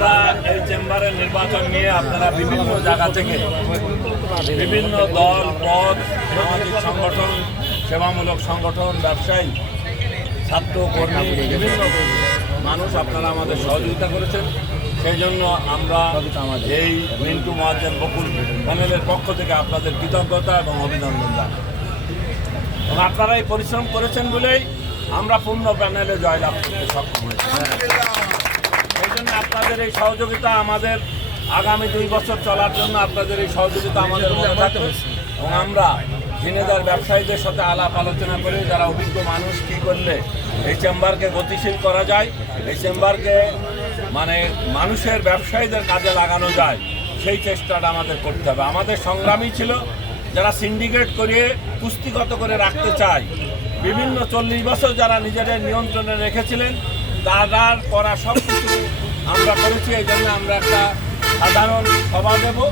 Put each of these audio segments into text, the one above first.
আমরা এই চেম্বারের নির্বাচন নিয়ে আপনারা বিভিন্ন জায়গা থেকে বিভিন্ন দল, পদ, সামাজিক সংগঠন, সেবামূলক সংগঠন, ব্যবসায়ী, ছাত্র, কর্মী, বিভিন্ন মানুষ আপনারা আমাদের সহযোগিতা করেছেন। সেই জন্য আমরা এই মিন্টু মহাজেন বকুল প্যানেলের পক্ষ থেকে আপনাদের কৃতজ্ঞতা এবং অভিনন্দন জানাই। এবং আপনারা এই পরিশ্রম করেছেন বলেই আমরা পূর্ণ প্যানেলে জয়লাভ করতে সক্ষম হয়েছি। আপনাদের এই সহযোগিতা আমাদের আগামী দুই বছর চলার জন্য আপনাদের এই সহযোগিতা আমাদের মনে থাকবে এবং আমরা জিনেদার ব্যবসায়ীদের সাথে আলাপ আলোচনা করে যারা অভিজ্ঞ মানুষ কী করলে এই চেম্বারকে গতিশীল করা যায় এই চেম্বারকে মানে মানুষের ব্যবসায়ীদের কাজে লাগানো যায় সেই চেষ্টাটা আমাদের করতে হবে। আমাদের সংগ্রামী ছিল যারা সিন্ডিকেট করে পুস্তিগত করে রাখতে চায়। বিভিন্ন চল্লিশ বছর যারা নিজেদের নিয়ন্ত্রণে রেখেছিলেন তারা করা সব কিছু করেছি এই জন্য আমরা একটা সাধারণ সভা দেব।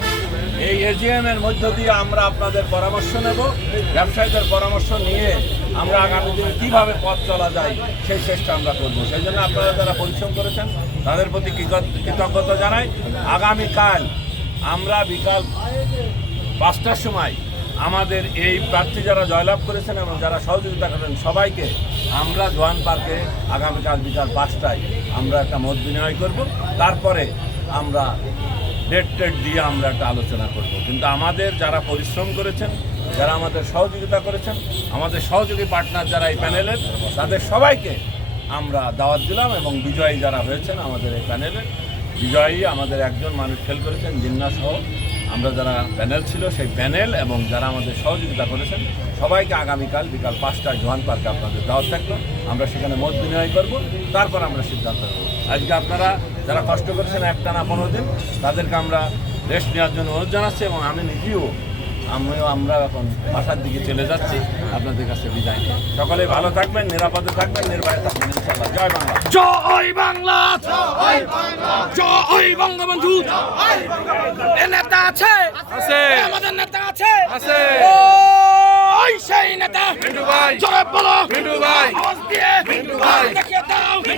এই এজিএম এর মধ্য দিয়ে আমরা আপনাদের পরামর্শ নেব। ব্যবসায়ীদের পরামর্শ নিয়ে আমরা আগামী দিনে কীভাবে পথ চলা যায়, সেই চেষ্টা আমরা করব। সেই জন্য আপনারা যারা পরিশ্রম করেছেন, তাদের প্রতি কৃতজ্ঞ- কৃতজ্ঞতা জানাই। আগামীকাল আমরা বিকাল পাঁচটার সময় আমাদের এই প্রার্থী যারা জয়লাভ করেছেন এবং যারা সহযোগিতা করেন সবাইকে আমরা জোয়ান পার্কে আগামীকাল বিকাল পাঁচটায় আমরা একটা মত বিনিময় করব। তারপরে আমরা ডেট টেট দিয়ে আমরা একটা আলোচনা করব। কিন্তু আমাদের যারা পরিশ্রম করেছেন, যারা আমাদের সহযোগিতা করেছেন, আমাদের সহযোগী পার্টনার যারা এই প্যানেলের তাদের সবাইকে আমরা দাওয়াত দিলাম এবং বিজয়ী যারা হয়েছেন আমাদের এই প্যানেলের বিজয়ী আমাদের একজন মানুষ ফেল করেছেন জিন্না সহ আমরা যারা প্যানেল ছিল সেই প্যানেল এবং যারা আমাদের সহযোগিতা করেছেন সবাইকে আগামীকাল বিকাল পাঁচটায় জোয়ান পার্কে আপনাদের দাওয়াত থাকল। আমরা সেখানে মত বিনিময় করব তারপর আমরা সিদ্ধান্ত নেব। আজকে আপনারা যারা কষ্ট করেছেন একটা না পনেরো দিন তাদেরকে আমরা রেস্ট নেওয়ার জন্য অনুরোধ জানাচ্ছি এবং আমি নিজেও আমিও আমরা এখন বাসার দিকে চলে যাচ্ছি আপনাদের কাছে বিদায় নিয়ে সকলে ভালো থাকবেন নিরাপদে থাকবেন নির্ভয়ে থাকবেন ইনশাল্লাহ জয় বাংলা। জয় বাংলা! জয় বাংলা! জয় বঙ্গবন্ধু আছে? আছে। আমাদের নেতা আছে? আছে। ওই সেই নেতা। মিন্টু ভাই। জয় বলো। মিন্টু ভাই। আওয়াজ দিয়ে। মিন্টু ভাই। দেখিয়ে দাও।